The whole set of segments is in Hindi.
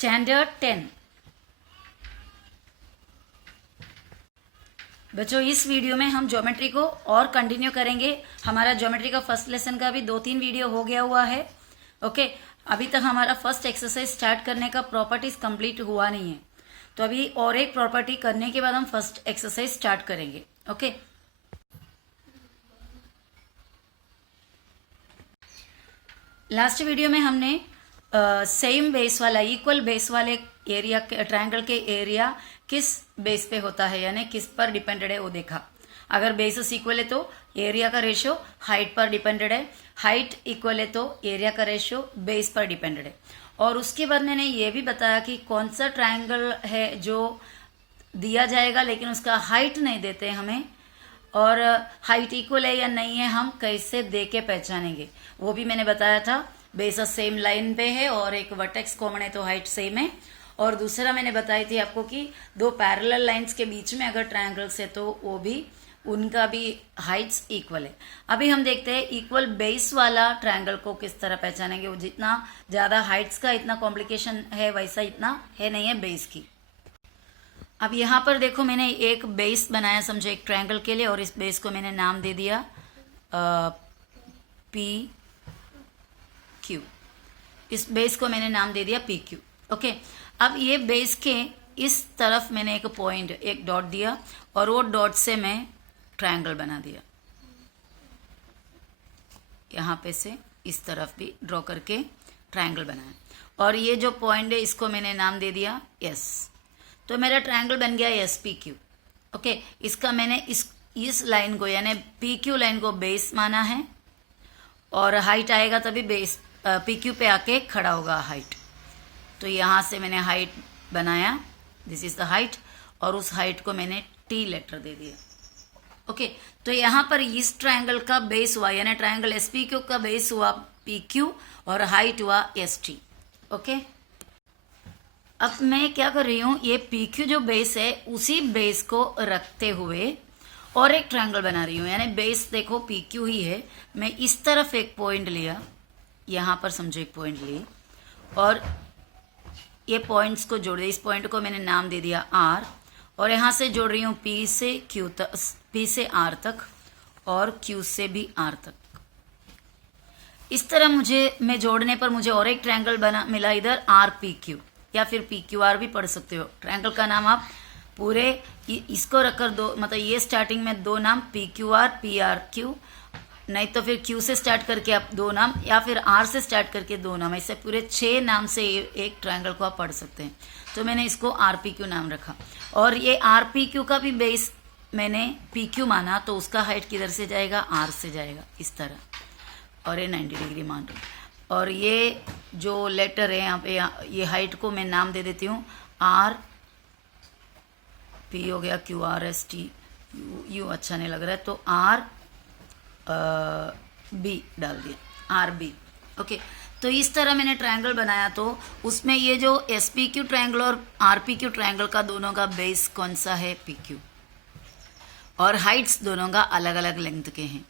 स्टैंडर्ड 10। बच्चों इस वीडियो में हम ज्योमेट्री को और कंटिन्यू करेंगे। हमारा ज्योमेट्री का फर्स्ट लेसन का भी 2-3 वीडियो हो गया हुआ है। ओके, अभी तक हमारा फर्स्ट एक्सरसाइज स्टार्ट करने का प्रॉपर्टीज कंप्लीट हुआ नहीं है, तो अभी और एक प्रॉपर्टी करने के बाद हम फर्स्ट एक्सरसाइज स्टार्ट करेंगे। ओके, लास्ट वीडियो में हमने सेम बेस वाला, इक्वल बेस वाले एरिया, ट्रायंगल के एरिया किस बेस पे होता है, यानी किस पर डिपेंडेड है वो देखा। अगर बेसिस इक्वल है तो एरिया का रेशियो हाइट पर डिपेंडेड है, हाइट इक्वल है तो एरिया का रेशियो बेस पर डिपेंडेड है। और उसके बाद मैंने ये भी बताया कि कौन सा ट्रायंगल है जो दिया जाएगा लेकिन उसका हाइट नहीं देते हमें, और हाइट इक्वल है या नहीं है हम कैसे दे के पहचानेंगे, वो भी मैंने बताया था। बेसिस सेम लाइन पे है और एक वर्टेक्स कॉमन है तो हाइट सेम है। और दूसरा मैंने बताई थी आपको कि दो पैरेलल लाइंस के बीच में अगर ट्रायंगल्स है तो वो भी, उनका भी हाइट्स इक्वल है। अभी हम देखते हैं इक्वल बेस वाला ट्रायंगल को किस तरह पहचानेंगे। वो जितना ज़्यादा हाइट्स का इतना कॉम्प्लिकेशन है वैसा इतना है नहीं है बेस की। अब यहाँ पर देखो, मैंने एक बेस बनाया समझो एक ट्रायंगल के लिए, और इस बेस को मैंने नाम दे दिया पी क्यू। इस बेस को मैंने नाम दे दिया पी क्यू। ओके, अब ये बेस के इस तरफ मैंने एक पॉइंट, एक डॉट दिया, और वो डॉट से मैं ट्रायंगल बना दिया। यहाँ पे से इस तरफ भी ड्रॉ करके ट्रायंगल बनाया, और ये जो पॉइंट है इसको मैंने नाम दे दिया एस। तो मेरा ट्रायंगल बन गया एस पी क्यू। ओके, इसका मैंने इस लाइन को यानी पी क्यू लाइन को बेस माना है, और हाइट आएगा तभी बेस पी क्यू पे आके खड़ा होगा हाइट। तो यहाँ से मैंने हाइट बनाया, दिस इज द हाइट, और उस हाइट को मैंने टी लेटर दे दिया। ओके, तो यहाँ पर इस ट्रायंगल का बेस हुआ, यानी ट्रायंगल एस पी क्यू का बेस हुआ पी क्यू और हाइट हुआ एस टी। ओके, अब मैं क्या कर रही हूँ, ये पी क्यू जो बेस है उसी बेस को रखते हुए और एक ट्रायंगल बना रही हूँ। यानी बेस देखो पी क्यू ही है, मैं इस तरफ एक पॉइंट लिया, यहाँ पर समझो एक पॉइंट ली, और ये पॉइंट्स को जोड़ दिया। इस पॉइंट को मैंने नाम दे दिया आर, और यहाँ से जोड़ रही हूँ पी से क्यू तक, पी से आर तक, और क्यू से भी आर तक। इस तरह मैं जोड़ने पर मुझे और एक ट्रायंगल बना मिला इधर, आर पी क्यू, या फिर पी क्यू आर भी पढ़ सकते हो। ट्रायंगल का नाम आप पूरे इसको रखकर दो, मतलब ये स्टार्टिंग में दो नाम P Q R, P R Q, नहीं तो फिर क्यू से स्टार्ट करके आप दो नाम, या फिर आर से स्टार्ट करके दो नाम, ऐसे पूरे 6 नाम से एक ट्रायंगल को आप पढ़ सकते हैं। तो मैंने इसको आर पी क्यू नाम रखा, और ये आर पी क्यू का भी बेस मैंने पी क्यू माना, तो उसका हाइट किधर से जाएगा, आर से जाएगा इस तरह, और ये 90 डिग्री मान रही। और ये जो लेटर है यहाँ पे, ये हाइट को मैं नाम दे देती हूँ आर पी, हो गया Q R S T, you अच्छा नहीं लग रहा है तो आर बी डाल दिया, आर बी। ओके, तो इस तरह मैंने ट्रायंगल बनाया, तो उसमें ये जो एस पी क्यू ट्रायंगल और आर पी क्यू ट्रायंगल का दोनों का बेस कौन सा है, पी क्यू, और हाइट्स दोनों का अलग अलग लेंथ के हैं।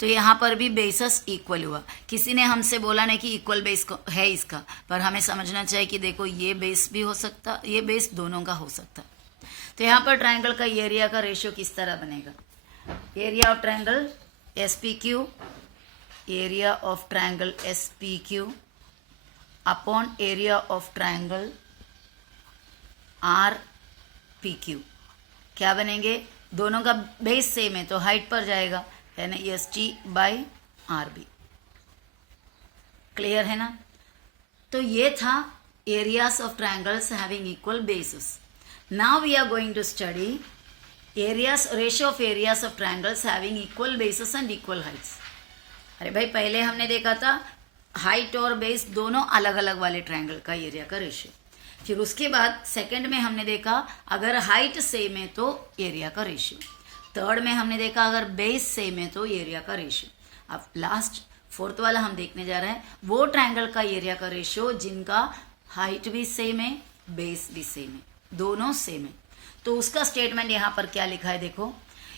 तो यहाँ पर भी बेसस इक्वल हुआ। किसी ने हमसे बोला नहीं कि इक्वल बेस है इसका, पर हमें समझना चाहिए कि देखो ये बेस भी हो सकता, ये बेस दोनों का हो सकता। तो यहाँ पर ट्रायंगल का एरिया का रेशियो किस तरह बनेगा, area of triangle S P Q, area of triangle S P Q upon area of triangle R P Q, क्या बनेंगे, दोनों का बेस सेम है तो हाइट पर जाएगा, यानी S T by R B. Clear है ना। तो ये था areas of triangles having equal bases. Now we are going to study areas, ratio of areas of triangles having equal bases and equal heights. अरे भाई, पहले हमने देखा था हाइट और बेस दोनों अलग अलग वाले ट्रायंगल का एरिया का रेशियो। फिर उसके बाद सेकंड में हमने देखा अगर हाइट सेम है तो एरिया का रेशियो। थर्ड में हमने देखा अगर बेस सेम है तो एरिया का रेशियो। अब लास्ट फोर्थ वाला हम देखने जा रहे हैं, वो ट्रायंगल का एरिया का रेशियो जिनका हाइट भी सेम है, बेस भी सेम है, दोनों सेम है। तो उसका स्टेटमेंट यहाँ पर क्या लिखा है देखो,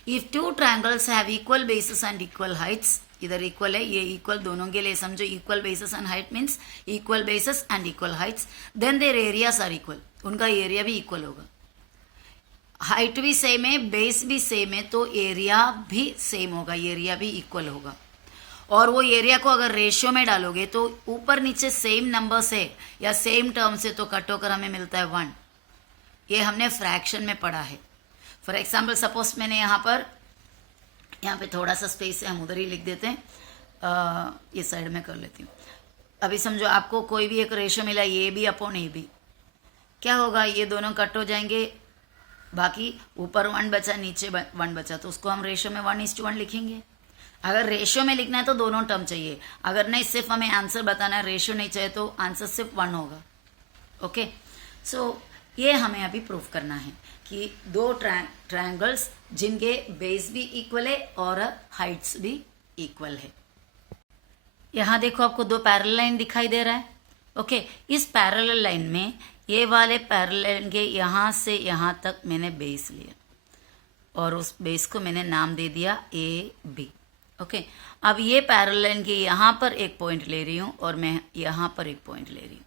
if two triangles have equal bases and equal heights, इधर इक्वल है, ये इक्वल दोनों के लिए समझो, equal bases and height means equal bases and equal heights, then their areas are equal, उनका एरिया भी इक्वल होगा। हाइट भी सेम है, बेस भी सेम है, तो एरिया भी सेम होगा, एरिया भी इक्वल होगा। और वो एरिया को अगर रेशियो में डालोगे तो ऊपर नीचे सेम नंबर से या सेम टर्म से तो कट होकर हमें मिलता है 1। ये हमने फ्रैक्शन में पढ़ा है। फॉर एग्जाम्पल सपोज मैंने यहाँ पे थोड़ा सा स्पेस है, हम उधर ही लिख देते हैं, ये साइड में कर लेती हूँ। अभी समझो आपको कोई भी एक रेशियो मिला, A B upon A B, क्या होगा, ये दोनों कट हो जाएंगे, बाकी ऊपर 1 बचा नीचे 1 बचा, तो उसको हम रेशियो में 1:1 लिखेंगे। अगर रेशियो में लिखना है तो दोनों टर्म चाहिए, अगर नहीं सिर्फ हमें आंसर बताना है, रेशियो नहीं चाहिए तो आंसर सिर्फ 1 होगा। ओके, सो ये हमें अभी प्रूफ करना है कि दो ट्रायंगल्स जिनके बेस भी इक्वल है और हाइट्स भी इक्वल है। यहाँ देखो आपको 2 पैरेलल लाइन दिखाई दे रहा है। ओके, इस पैरेलल लाइन में ये वाले पैरेलल के यहाँ से यहाँ तक मैंने बेस लिया और उस बेस को मैंने नाम दे दिया ए बी। ओके, अब ये पैरेलल के यहाँ पर एक पॉइंट ले रही हूँ और मैं यहाँ पर एक पॉइंट ले रही हूँ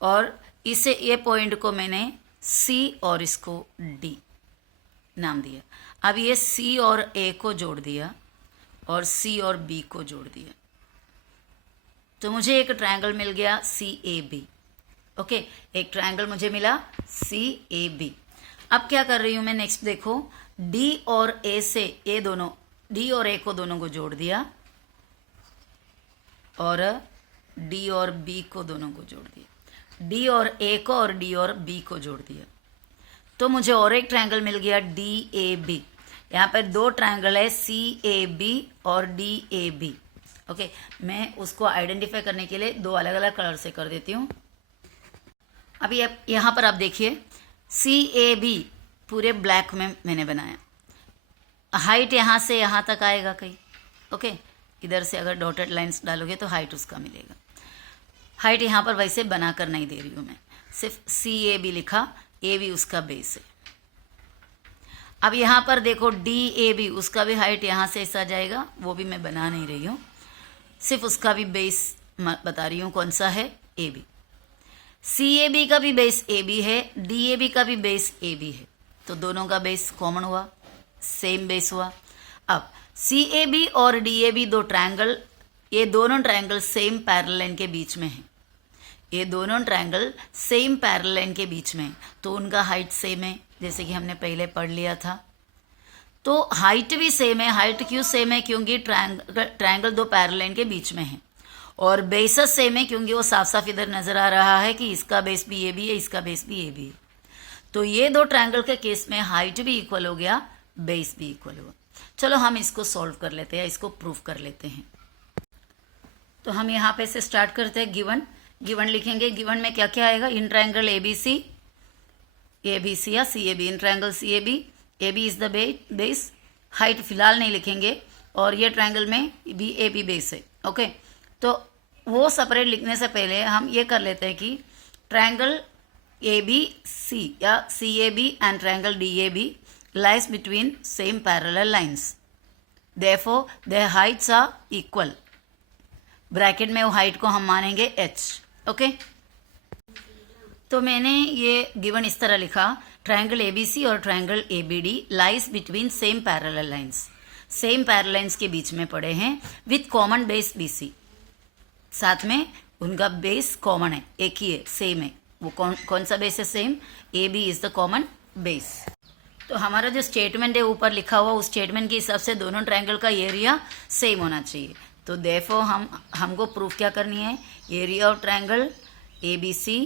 और इसे ये पॉइंट को मैंने सी और इसको डी नाम दिया। अब ये सी और ए को जोड़ दिया और सी और बी को जोड़ दिया, तो मुझे एक ट्रायंगल मिल गया सी ए बी। ओके, एक ट्रायंगल मुझे मिला सी ए बी। अब क्या कर रही हूँ मैं, नेक्स्ट देखो, डी और ए से ये दोनों, डी और ए को दोनों को जोड़ दिया और डी और बी को दोनों को जोड़ दिया, डी और ए को और डी और बी को जोड़ दिया, तो मुझे और एक ट्रायंगल मिल गया डी ए बी। यहाँ पर 2 ट्रायंगल है सी ए बी और डी ए बी। ओके, मैं उसको आइडेंटिफाई करने के लिए 2 अलग अलग कलर से कर देती हूँ। अभी यहाँ पर आप देखिए, सी ए बी पूरे ब्लैक में मैंने बनाया, हाइट यहाँ से यहाँ तक आएगा कहीं। ओके, इधर से अगर डॉटेड लाइंस डालोगे तो हाइट उसका मिलेगा। हाइट यहाँ पर वैसे बना कर नहीं दे रही हूँ मैं, सिर्फ सी ए बी लिखा, ए बी उसका बेस है। अब यहाँ पर देखो डी ए बी, उसका भी हाइट यहाँ से ऐसा जाएगा, वो भी मैं बना नहीं रही हूँ, सिर्फ उसका भी बेस बता रही हूँ कौन सा है, ए बी। सी ए बी का भी बेस ए बी है, डी ए बी का भी बेस ए बी है, तो दोनों का बेस कॉमन हुआ, सेम बेस हुआ। अब सी ए बी और डी ए बी 2 ट्रायंगल, ये दोनों ट्रायंगल सेम पैरेलल लाइन के बीच में है, ये दोनों ट्रायंगल सेम पैरेलल लाइन के बीच में है, तो उनका हाइट सेम है, जैसे कि हमने पहले पढ़ लिया था। तो हाइट भी सेम है। हाइट क्यों सेम है, क्योंकि ट्रायंगल 2 पैरेलल लाइन के बीच में है, और बेसस सेम है क्योंकि वो साफ साफ इधर नजर आ रहा है कि इसका बेस भी ए बी है, इसका बेस भी ए बी है। तो ये 2 ट्रायंगल के केस में हाइट भी इक्वल हो गया, बेस भी इक्वल हुआ। चलो हम इसको सॉल्व कर लेते हैं, इसको प्रूफ कर लेते हैं। तो हम यहाँ पे से स्टार्ट करते हैं। गिवन लिखेंगे। गिवन में क्या क्या आएगा, in triangle A B C या C A B, in triangle C A B is the base. Height फिलहाल नहीं लिखेंगे, और ये ट्रायंगल में बी ए बी बेस है। ओके, तो वो सेपरेट लिखने से पहले हम ये कर लेते हैं कि ट्रायंगल ए बी सी या C A B and triangle D A B lies between same parallel lines, therefore their heights are equal। Bracket में वो हाइट को हम मानेंगे h। ओके, तो मैंने ये गिवन इस तरह लिखा, ट्रायंगल ABC और triangle ABD lies between same parallel lines, same parallel lines के बीच में पड़े हैं, विथ कॉमन बेस BC, साथ में उनका बेस कॉमन है, एक ही है, सेम है। वो कौन सा बेस है, same, AB is the common base. तो हमारा जो स्टेटमेंट है ऊपर लिखा हुआ, उस स्टेटमेंट के हिसाब से दोनों ट्रायंगल का एरिया सेम होना चाहिए। तो देयरफॉर हमको प्रूफ क्या करनी है, area of triangle ABC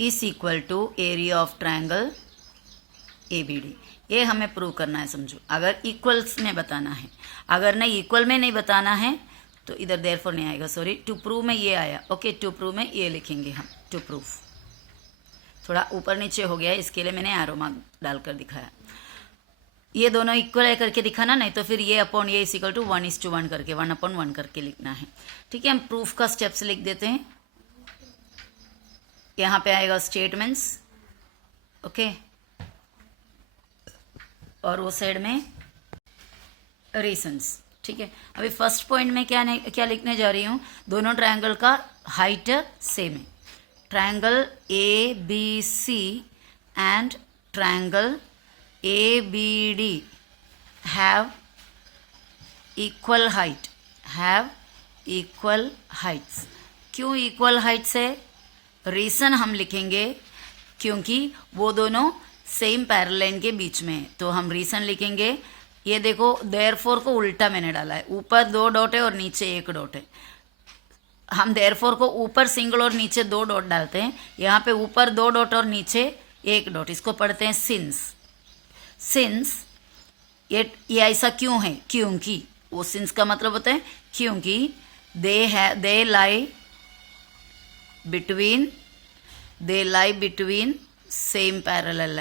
is equal to area of triangle ABD। ये हमें प्रूव करना है, समझो। अगर इक्वल्स में बताना है, अगर नहीं इक्वल में नहीं बताना है तो इधर देयरफॉर नहीं आएगा, सॉरी, टू प्रूव में ये आया। ओके, टू प्रूव में ये लिखेंगे हम, टू प्रूफ। थोड़ा ऊपर नीचे हो गया है, इसके लिए मैंने एरो मार्क डालकर दिखाया। ये दोनों इक्वल है करके दिखाना, नहीं तो फिर ये अपॉन ये इज इक्वल टू 1:1 करके, 1/1 करके लिखना है। ठीक है, हम प्रूफ का स्टेप्स लिख देते हैं। यहाँ पे आएगा स्टेटमेंट्स, ओके, और वो साइड में रीजंस। ठीक है। अभी फर्स्ट पॉइंट में क्या लिखने जा रही हूँ, दोनों ट्रायंगल का हाइट सेम है। Triangle A B C and triangle A B D have equal heights. क्यों इक्वल हाइट्स है? रीज़न हम लिखेंगे क्योंकि वो दोनों सेम पैरेलल के बीच में है, तो हम रीज़न लिखेंगे। ये देखो देयरफॉर को उल्टा मैंने डाला है, ऊपर 2 डॉट है और नीचे 1 डॉट है। हम देयरफॉर को ऊपर सिंगल और नीचे 2 डॉट डालते हैं, यहाँ पे ऊपर 2 डॉट और नीचे 1 डॉट, इसको पढ़ते हैं सिंस। ये ऐसा क्यों है? क्योंकि वो सिंस का मतलब होता है क्योंकि they lie between same parallel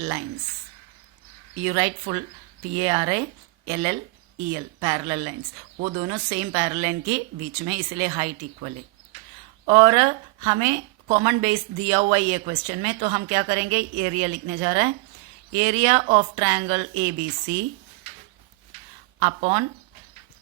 lines. You write full PARALLEL parallel lines, वो दोनों सेम पैरेलल के बीच में, इसलिए हाइट इक्वल है। और हमें कॉमन बेस दिया हुआ ये क्वेश्चन में, तो हम क्या करेंगे, एरिया लिखने जा रहा है। Area of triangle ABC upon,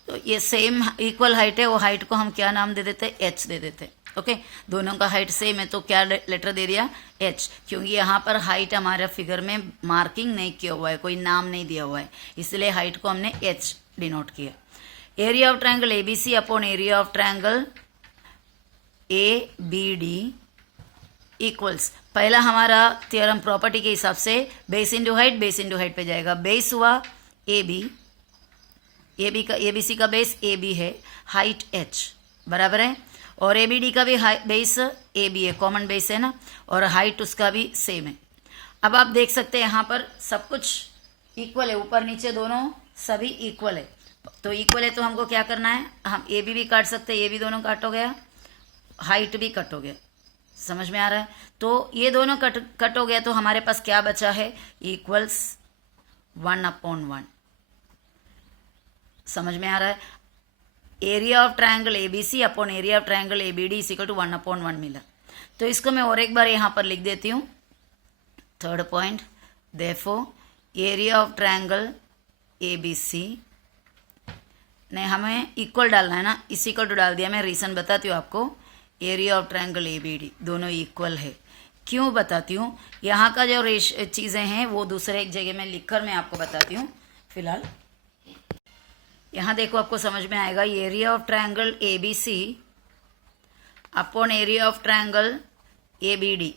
तो ये सेम इक्वल हाइट है, वो हाइट को हम क्या नाम दे देते हैं, H दे देते हैं। ओके, दोनों का हाइट सेम है तो क्या लेटर दे दिया, H, क्योंकि यहाँ पर हाइट हमारे फिगर में मार्किंग नहीं किया हुआ है, कोई नाम नहीं दिया हुआ है, इसलिए हाइट को हमने H डिनोट किया। Area of triangle ABC upon area of triangle ABD equals, पहला हमारा थ्योरम प्रॉपर्टी के हिसाब से बेस इंटू हाइट पे जाएगा। बेस हुआ ABC का बेस AB है, हाइट H बराबर है, और ABD का भी बेस AB है, कॉमन बेस है ना, और हाइट उसका भी सेम है। अब आप देख सकते हैं यहाँ पर सब कुछ इक्वल है, ऊपर नीचे दोनों सभी इक्वल है, तो इक्वल है तो हमको क्या करना है, हम AB भी काट सकते हैं, ये भी दोनों कट हो गया, हाइट भी कट हो गया, समझ में आ रहा है। तो ये दोनों कट हो गया, तो हमारे पास क्या बचा है, इक्वल्स 1/1। समझ में आ रहा है। Area of triangle ABC upon area of triangle ABD is equal to 1/1 मिला। तो इसको मैं और एक बार यहाँ पर लिख देती हूँ। Third point, therefore area of triangle ABC ने हमें इक्वल डालना है ना, इस इक्वल टू डाल दिया। मैं रीज़न बताती हूँ आपको। एरिया ऑफ ट्रायंगल ABD दोनों इक्वल है, क्यों बताती हूँ, यहाँ का जो चीज़ें हैं वो दूसरे एक जगह में लिखकर मैं आपको बताती हूँ। फिलहाल यहाँ देखो, आपको समझ में आएगा। Area of triangle ABC upon area of triangle ABD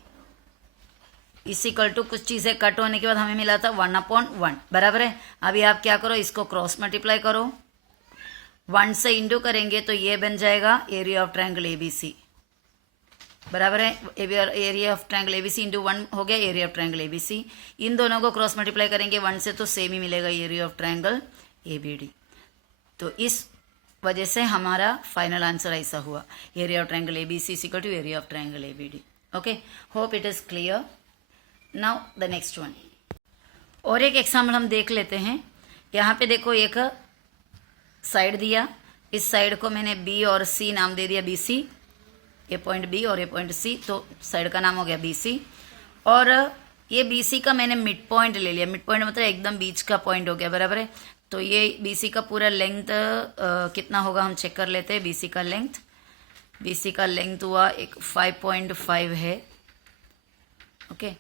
इस इक्वल टू, कुछ चीज़ें कट होने के बाद हमें मिला था 1/1 बराबर है। अभी आप क्या करो, इसको क्रॉस मल्टीप्लाई करो, 1 से इंटू करेंगे तो ये बन जाएगा एरिया ऑफ ट्रायंगल ABC बराबर है। Area of triangle ABC into 1 हो गया एरिया ऑफ ट्रायंगल ABC। इन दोनों को क्रॉस मल्टीप्लाई करेंगे 1 से तो सेम ही मिलेगा एरिया ऑफ ट्रायंगल ABD। तो इस वजह से हमारा फाइनल आंसर ऐसा हुआ, area of triangle ABC is equal to area of triangle ABD। Okay, hope it is clear. Now the next one, और एक एग्जाम्पल हम देख लेते हैं। यहाँ पे देखो, एक साइड दिया, इस साइड को मैंने B और C नाम दे दिया, BC, ये पॉइंट B और ये पॉइंट C, तो साइड का नाम हो गया BC। और ये BC का मैंने मिड पॉइंट ले लिया, मिड पॉइंट मतलब एकदम बीच का पॉइंट हो गया बराबर है। तो ये BC का पूरा लेंथ कितना होगा हम चेक कर लेते हैं। BC का लेंथ हुआ एक 5.5 है। ओके,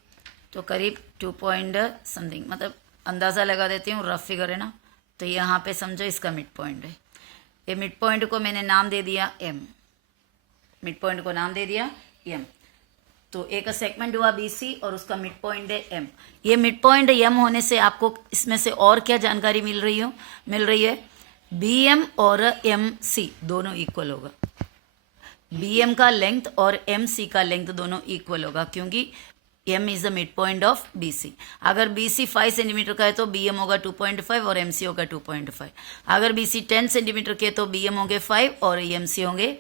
तो करीब 2 पॉइंट समथिंग, मतलब अंदाज़ा लगा देती हूँ, रफ फिगर है ना। तो यहाँ पे समझो इसका मिड पॉइंट है। ये मिड पॉइंट को मैंने नाम दे दिया M, मिड पॉइंट को नाम दे दिया M। तो एक सेगमेंट हुआ BC और उसका मिड पॉइंट है M। ये मिड पॉइंट M होने से आपको इसमें से और क्या जानकारी मिल रही है, BM और MC दोनों इक्वल होगा। BM का लेंथ और MC का लेंथ दोनों इक्वल होगा, क्योंकि M is the mid point of BC। अगर BC 5 सेंटीमीटर का है तो BM होगा 2.5 और MC होगा 2.5। अगर BC 10 सेंटीमीटर के तो BM होंगे 5 और MC होंगे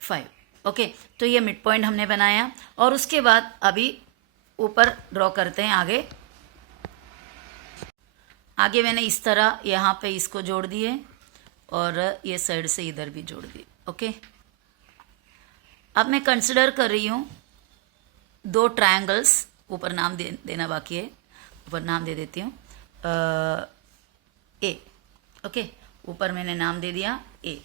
5। ओके, तो ये मिड पॉइंट हमने बनाया। और उसके बाद अभी ऊपर ड्रॉ करते हैं आगे मैंने इस तरह यहाँ पे इसको जोड़ दिए और ये साइड से इधर भी जोड़ दिए। ओके, अब मैं कंसिडर कर रही हूँ 2 ट्रायंगल्स, ऊपर नाम देना बाकी है, ऊपर नाम दे देती हूँ। ए, ओके, ऊपर मैंने नाम दे दिया ए,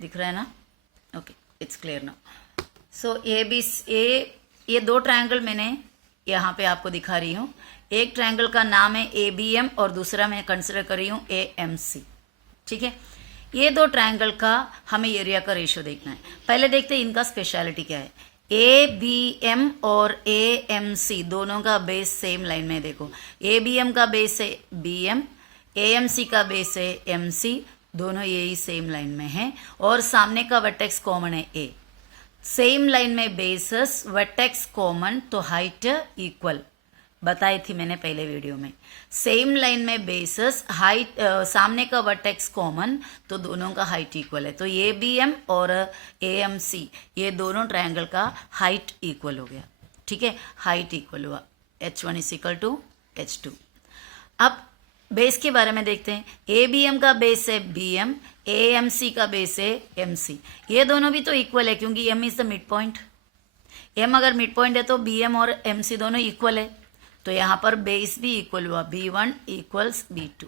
दिख रहा है ना? Okay, it's clear now. So A B A, ये दो ट्रायंगल मैंने यहाँ पे आपको दिखा रही हूँ। एक ट्रायंगल का नाम है ए बी एम और दूसरा मैं कंसिडर कर रही हूँ ए एम सी, ठीक है। ये दो ट्रायंगल का हमें एरिया का रेशियो देखना है। पहले देखते हैं इनका स्पेशलिटी क्या है। ए बी एम और ए एम सी दोनों का बेस सेम लाइन में, देखो ए बी एम का बेस है B M, A M C का बेस है एम सी, दोनों यही सेम लाइन में है और सामने का वर्टेक्स कॉमन है ए। सेम लाइन में बेसिस वर्टेक्स कॉमन तो हाइट इक्वल, बताई थी मैंने पहले वीडियो में। सेम लाइन में बेसिस हाइट, सामने का वर्टेक्स कॉमन तो दोनों का हाइट इक्वल है। तो ए बी एम और ए एम सी ये दोनों ट्रायंगल का हाइट इक्वल हो गया, ठीक है, हाइट इक्वल हुआ, H1 is equal to H2। अब बेस के बारे में देखते हैं। ए बी एम का बेस है B M, A M C का बेस है एम सी। ये दोनों भी तो इक्वल है क्योंकि M is the mid point. M अगर मिड पॉइंट है तो बी एम और एम सी दोनों इक्वल है, तो यहाँ पर बेस भी इक्वल हुआ, B1 इक्वल्स B2,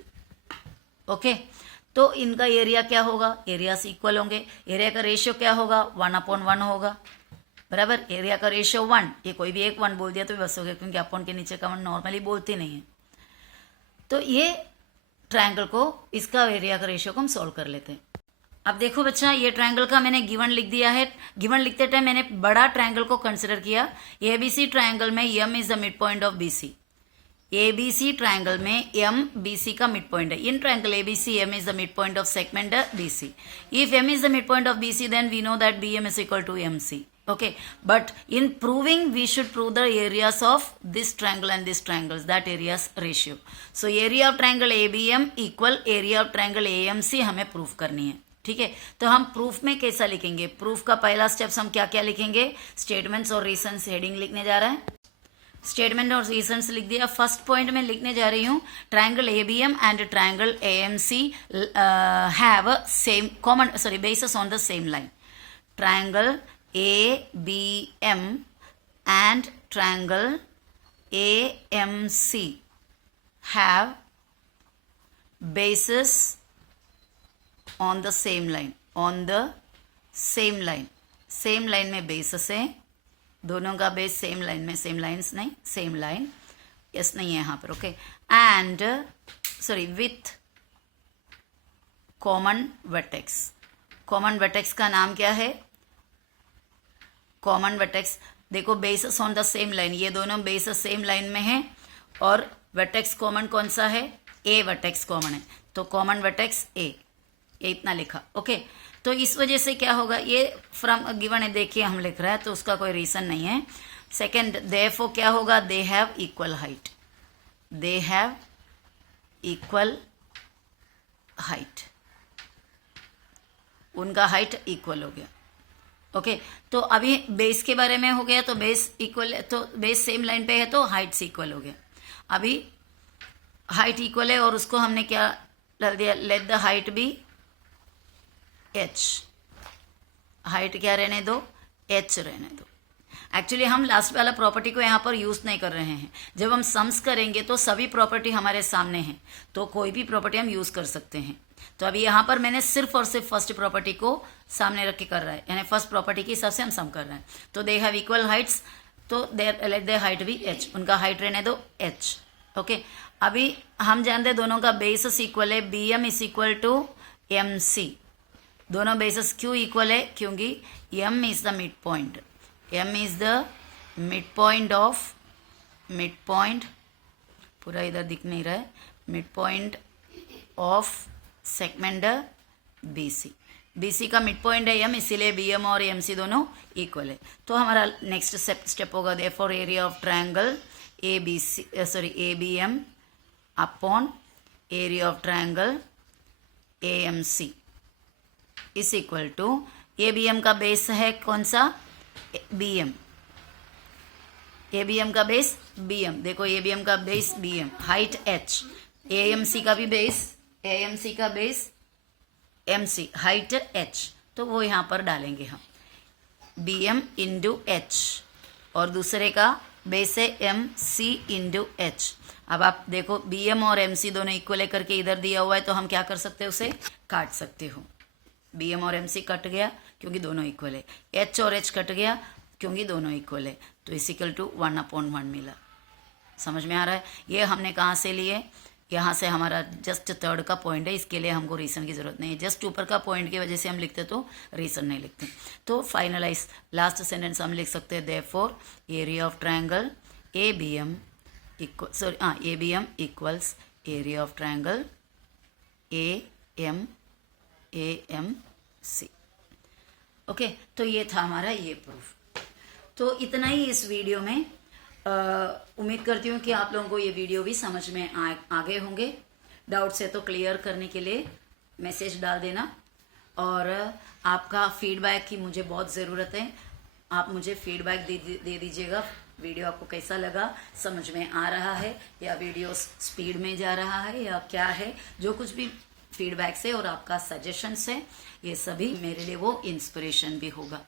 ओके। तो इनका एरिया क्या होगा, एरिया से इक्वल होंगे। एरिया का रेशियो क्या होगा, 1/1 होगा, बराबर। एरिया का रेशियो 1, ये कोई भी एक 1 बोल दिया तो बस हो गया क्योंकि अपॉन के नीचे का 1 नॉर्मली बोलते नहीं है। तो ये ट्रायंगल को, इसका एरिया का रेशियो को हम सॉल्व कर लेते हैं। अब देखो बच्चा, ये ट्रायंगल का मैंने गिवन लिख दिया है। गिवन लिखते टाइम मैंने बड़ा ट्रायंगल को कंसिडर किया। एबीसी ट्रायंगल में M is the mid point of BC. ABC triangle में एम बीसी का मिड पॉइंट है। In triangle ABC M is the mid point of segment BC. If M is the mid point of BC then we know that BM is equal to MC, okay, but in proving we should prove the areas of this triangle and this triangles, that areas ratio. So area of triangle ABM equal area of triangle AMC हमें प्रूफ करनी है, ठीक है। तो हम प्रूफ में कैसा लिखेंगे, प्रूफ का पहला स्टेप्स हम क्या क्या लिखेंगे, स्टेटमेंट्स और रीजंस हेडिंग लिखने जा रहा है। स्टेटमेंट और रीजंस लिख दिया। फर्स्ट पॉइंट में लिखने जा रही हूँ, triangle ABM and triangle AMC have same common basis on the same line. Triangle ABM and triangle AMC have bases on the same line, on the same line, same line में bases है, दोनों का बेस सेम लाइन में, सेम लाइन्स नहीं, सेम लाइन, यस नहीं है यहाँ पर, okay. And with common vertex. Common vertex का नाम क्या है, कॉमन वर्टेक्स, देखो basis on the same line, ये दोनों बेसिस सेम लाइन में है और वर्टेक्स कॉमन कौन सा है, ए वर्टेक्स कॉमन है, तो कॉमन वर्टेक्स ए, ये इतना लिखा, ओके। तो इस वजह से क्या होगा, ये फ्रॉम गिवन है, देखिए हम लिख रहा है तो उसका कोई रीजन नहीं है। सेकेंड, देयरफॉर क्या होगा, they have equal height, they have equal height, उनका हाइट इक्वल हो गया, ओके। तो अभी बेस के बारे में हो गया, तो बेस इक्वल, तो बेस सेम लाइन पे है तो हाइट से इक्वल हो गया। अभी हाइट इक्वल है और उसको हमने क्या डाल दिया, let the height be h, height क्या रहने दो, h रहने दो। एक्चुअली हम लास्ट वाला प्रॉपर्टी को यहाँ पर यूज नहीं कर रहे हैं। जब हम सम्स करेंगे तो सभी प्रॉपर्टी हमारे सामने हैं, तो कोई भी प्रॉपर्टी हम यूज कर सकते हैं। तो अभी यहाँ पर मैंने सिर्फ और सिर्फ फर्स्ट प्रॉपर्टी को सामने रख के कर रहा है, यानी फर्स्ट प्रॉपर्टी के हिसाब से हम सम कर रहे हैं। तो दे हैव इक्वल हाइट्स, तो लेट दे हाइट भी h, उनका हाइट रहने दो h, ओके। अभी हम जानते हैं दोनों का बेसिस इक्वल है, B M is equal to M C. दोनों बेसिस क्यों इक्वल है, क्योंकि m is the mid point, m is the mid point of, mid point पूरा इधर दिख नहीं रहा है, mid point of segment BC। BC का मिड पॉइंट है m, इसीलिए BM और MC दोनों इक्वल है। तो हमारा नेक्स्ट स्टेप होगा, therefore area of triangle ABM upon area of triangle AMC is equal to, ABM का बेस है कौन सा, BM, ABM का बेस BM, देखो ABM का base BM, height h, AMC का भी बेस, AMC का बेस MC, हाइट h, तो वो यहाँ पर डालेंगे हम BM इंटू h और दूसरे का बेस है एम सी इंटू एच। अब आप देखो बी एम और एम सी दोनों इक्वल है करके इधर दिया हुआ है, तो हम क्या कर सकते हैं, उसे काट सकते हो। बी एम और एम सी कट गया क्योंकि दोनों इक्वल है, एच और एच कट गया क्योंकि दोनों इक्वल है, तो इसिकल टू 1/1 मिला। समझ में आ रहा है? ये हमने कहाँ से लिए, यहाँ से हमारा जस्ट थर्ड का पॉइंट है, इसके लिए हमको रीजन की जरूरत नहीं है। जस्ट ऊपर का पॉइंट की वजह से हम लिखते तो रीजन नहीं लिखते। तो फाइनलाइज लास्ट सेंटेंस हम लिख सकते हैं, therefore area of triangle A B M equals area of triangle A M C. Okay, तो ये था हमारा ये प्रूफ। तो इतना ही इस वीडियो में। उम्मीद करती हूँ कि आप लोगों को ये वीडियो भी समझ में आ गए होंगे। डाउट्स है तो क्लियर करने के लिए मैसेज डाल देना, और आपका फीडबैक की मुझे बहुत ज़रूरत है। आप मुझे फीडबैक दे दीजिएगा, वीडियो आपको कैसा लगा, समझ में आ रहा है या वीडियो स्पीड में जा रहा है या क्या है। जो कुछ भी फीडबैक से और आपका सजेशन से, ये सभी मेरे लिए वो इंस्पिरेशन भी होगा।